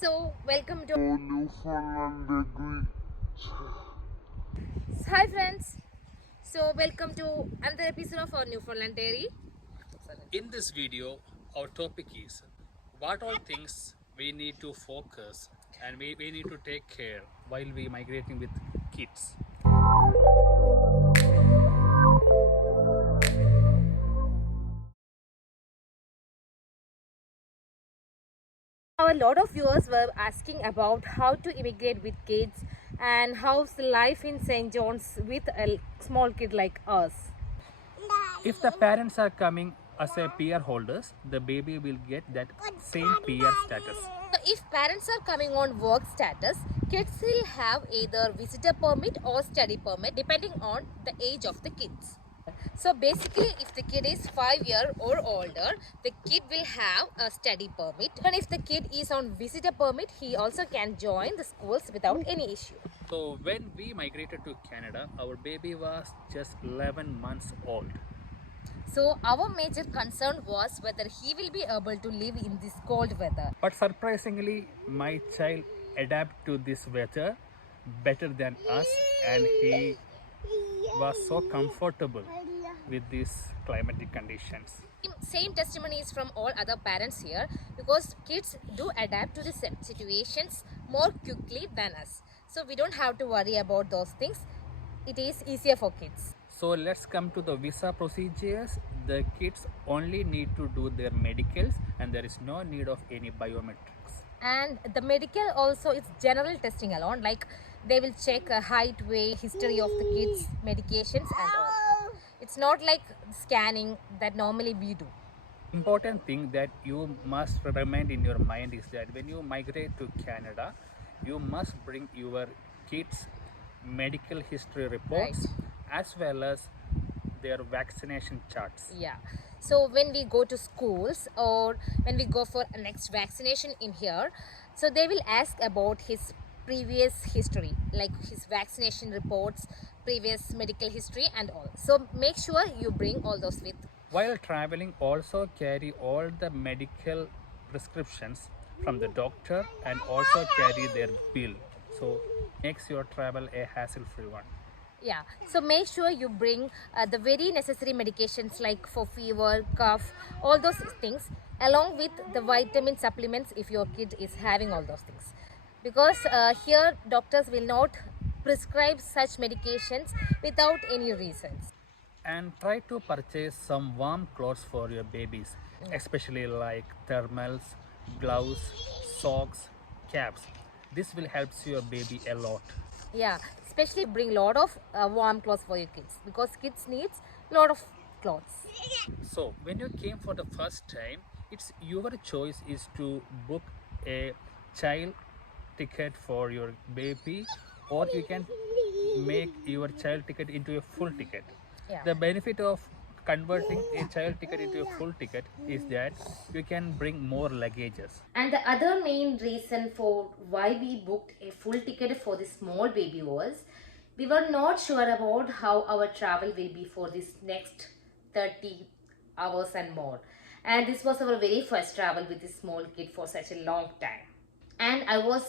So, welcome to Newfoundland degree. Hi friends. So, welcome to another episode of our Newfoundland Dairy. In this video, our topic is what all things we need to focus and we need to take care while we migrating with kids. A lot of viewers were asking about how to immigrate with kids and how's the life in St. John's with a small kid like us. If the parents are coming as a peer holders, the baby will get that same peer status. So, if parents are coming on work status, kids will have either visitor permit or study permit depending on the age of the kids. So basically, if the kid is 5 years or older, the kid will have a study permit. And if the kid is on visitor permit, he also can join the schools without any issue. So when we migrated to Canada, our baby was just 11 months old. So our major concern was whether he will be able to live in this cold weather. But surprisingly, my child adapted to this weather better than us, and he was so comfortable with these climatic conditions. Same testimonies from all other parents here, because kids do adapt to the situations more quickly than us. So we don't have to worry about those things. It is easier for kids. So let's come to the visa procedures. The kids only need to do their medicals, and there is no need of any biometrics. And the medical also is general testing alone, like they will check height, weight, history of the kids, medications and all. It's not like scanning that normally we do. Important thing that you must remind in your mind is that when you migrate to Canada, you must bring your kids medical history reports as well as their vaccination charts. Yeah. So when we go to schools or when we go for a next vaccination in here, so they will ask about his previous history, like his vaccination reports, previous medical history and all. So make sure you bring all those with. While traveling, also carry all the medical prescriptions from the doctor and also carry their bill. So makes your travel a hassle-free one. Yeah, so make sure you bring the very necessary medications like for fever, cough, all those things, along with the vitamin supplements if your kid is having all those things. Because here doctors will not prescribe such medications without any reasons. And try to purchase some warm clothes for your babies, especially like thermals, gloves, socks, caps. This will help your baby a lot. Yeah, especially bring lot of warm clothes for your kids, because kids needs lot of clothes. So when you came for the first time, it's your choice is to book a child ticket for your baby, or you can make your child ticket into a full ticket. Yeah. The benefit of converting a child ticket into a full ticket is that you can bring more luggages. And the other main reason for why we booked a full ticket for the small baby was we were not sure about how our travel will be for this next 30 hours and more. And this was our very first travel with this small kid for such a long time. And I was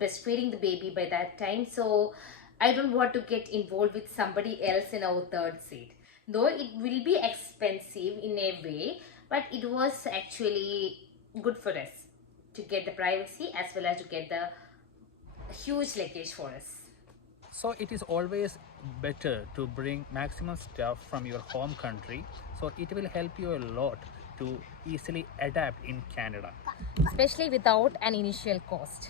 breastfeeding the baby by that time, so I don't want to get involved with somebody else in our third seat. Though it will be expensive in a way, but it was actually good for us to get the privacy as well as to get the huge luggage for us. So it is always better to bring maximum stuff from your home country. So it will help you a lot to easily adapt in Canada. Especially without an initial cost.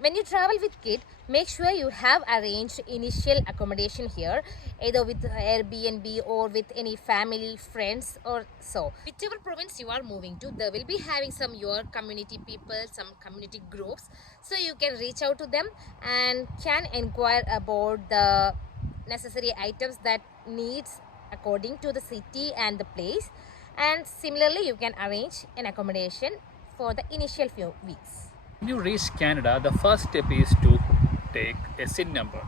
When you travel with kid, make sure you have arranged initial accommodation here, either with Airbnb or with any family, friends or so. Whichever province you are moving to, they will be having some your community people, some community groups. So you can reach out to them and can inquire about the necessary items that needs according to the city and the place. And similarly, you can arrange an accommodation for the initial few weeks. When you reach Canada, the first step is to take a SIN number.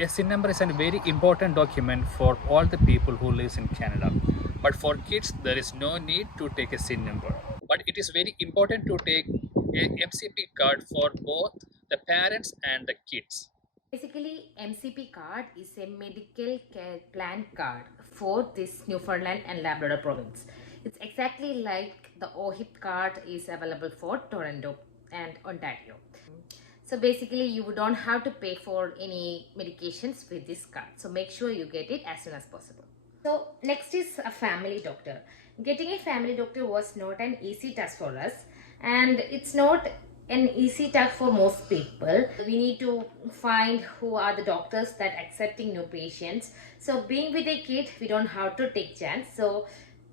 A SIN number is a very important document for all the people who live in Canada. But for kids, there is no need to take a SIN number. But it is very important to take a MCP card for both the parents and the kids. Basically, MCP card is a medical care plan card for this Newfoundland and Labrador province. It's exactly like the OHIP card is available for Toronto and Ontario. So basically, you don't have to pay for any medications with this card. So make sure you get it as soon as possible. So next is a family doctor. Getting a family doctor was not an easy task for us, and it's not an easy task for most people. We need to find who are the doctors that accepting new patients. So being with a kid, we don't have to take chance. So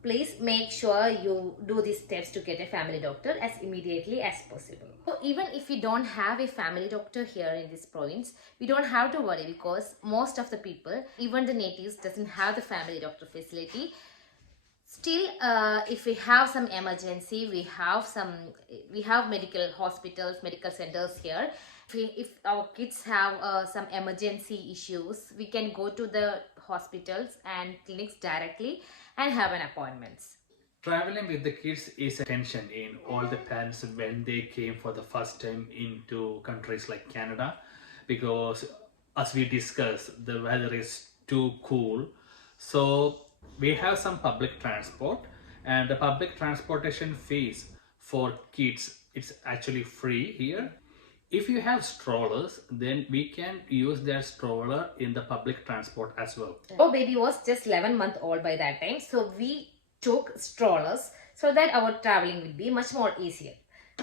please make sure you do these steps to get a family doctor as immediately as possible. So even if we don't have a family doctor here in this province, we don't have to worry because most of the people, even the natives, doesn't have the family doctor facility. Still, if we have some emergency, we have medical hospitals, medical centers here. If our kids have some emergency issues, we can go to the hospitals and clinics directly and have an appointments. Traveling with the kids is a tension in all the parents when they came for the first time into countries like Canada, because as we discussed, the weather is too cool. So we have some public transport, and the public transportation fees for kids, it's actually free here. If you have strollers, then we can use their stroller in the public transport as well. Our baby was just 11 months old by that time, so we took strollers so that our traveling will be much more easier.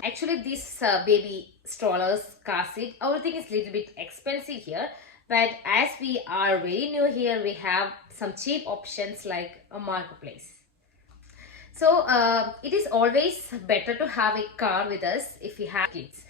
Actually, this baby strollers, car seat, everything is little bit expensive here, but as we are very new here, we have some cheap options like a marketplace. So it is always better to have a car with us if we have kids.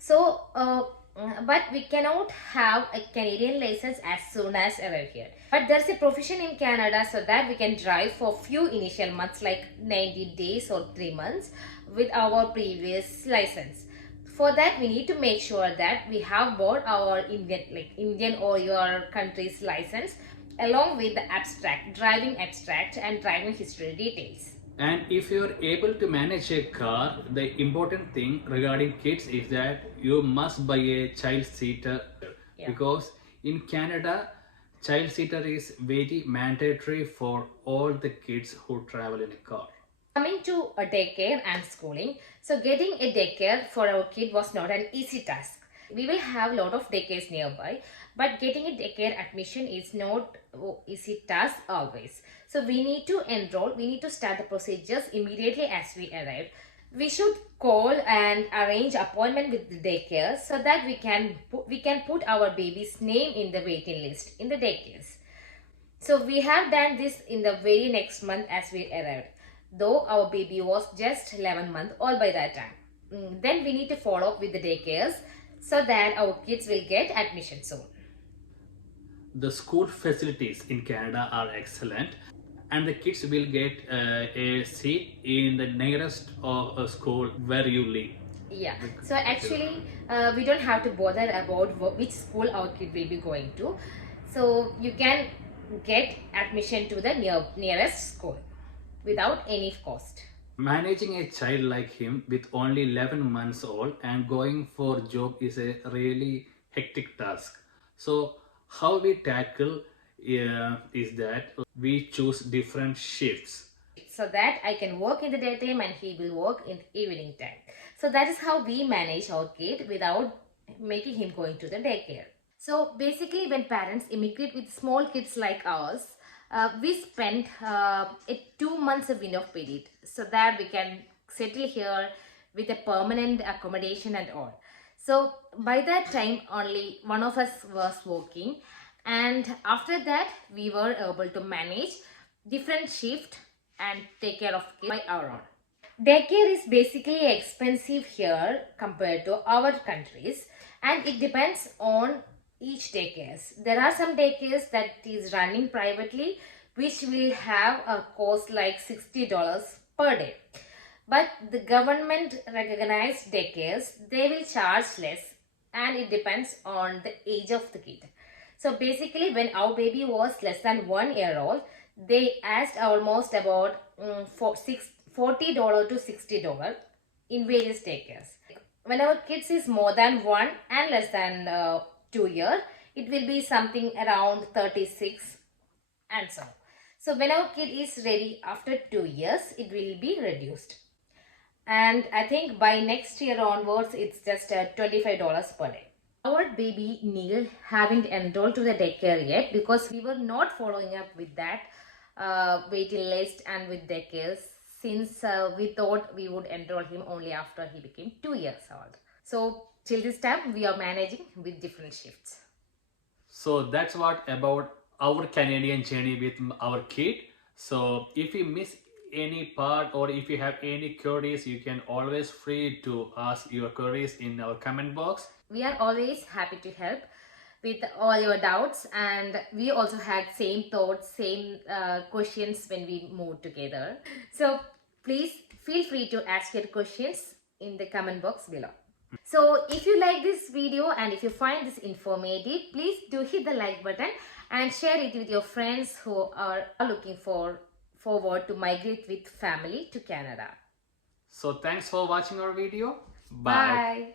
So, but we cannot have a Canadian license as soon as arrive here. But there's a provision in Canada so that we can drive for few initial months like 90 days or 3 months with our previous license. For that, we need to make sure that we have both our Indian or your country's license along with the driving abstract and driving history details. And if you're able to manage a car, the important thing regarding kids is that you must buy a child seater. Yeah. Because in Canada, child seater is very mandatory for all the kids who travel in a car. Coming to a daycare and schooling, so getting a daycare for our kid was not an easy task. We will have a lot of daycares nearby, but getting a daycare admission is not easy task always. So we need to enroll, we need to start the procedures immediately as we arrive. We should call and arrange appointment with the daycare so that we can put our baby's name in the waiting list in the daycares. So we have done this in the very next month as we arrived, though our baby was just 11 months old by that time. Then we need to follow up with the daycares so that our kids will get admission soon. The school facilities in Canada are excellent, and the kids will get a seat in the nearest school where you live. Yeah, so actually we don't have to bother about which school our kid will be going to. So you can get admission to the nearest school without any cost. Managing a child like him with only 11 months old and going for job is a really hectic task. So how we tackle is that we choose different shifts. So that I can work in the daytime and he will work in the evening time. So that is how we manage our kid without making him going to the daycare. So basically, when parents immigrate with small kids like ours, we spend a 2 months of window period so that we can settle here with a permanent accommodation and all. So by that time, only one of us was working, and after that, we were able to manage different shift and take care of kids by our own. Daycare is basically expensive here compared to our countries, and it depends on each daycares. There are some daycares that is running privately which will have a cost like $60 per day. But the government recognized daycares, they will charge less, and it depends on the age of the kid. So basically, when our baby was less than 1 year old, they asked almost about $40 to $60 in various daycares. when our kids is more than 1 and less than 2 year, it will be something around 36 and so on. So when our kid is ready after 2 years, it will be reduced. And I think by next year onwards, it's just $25 per day. Our baby Neil haven't enrolled to the daycare yet because we were not following up with that waiting list and with daycares, since we thought we would enroll him only after he became 2 years old. So till this time we are managing with different shifts. So that's what about our Canadian journey with our kid. So if you miss any part or if you have any queries, you can always free to ask your queries in our comment box. We are always happy to help with all your doubts, and we also had same thoughts, same questions when we moved together. So please feel free to ask your questions in the comment box below. So if you like this video and if you find this informative, please do hit the like button and share it with your friends who are looking forward to migrate with family to Canada. So thanks for watching our video. Bye.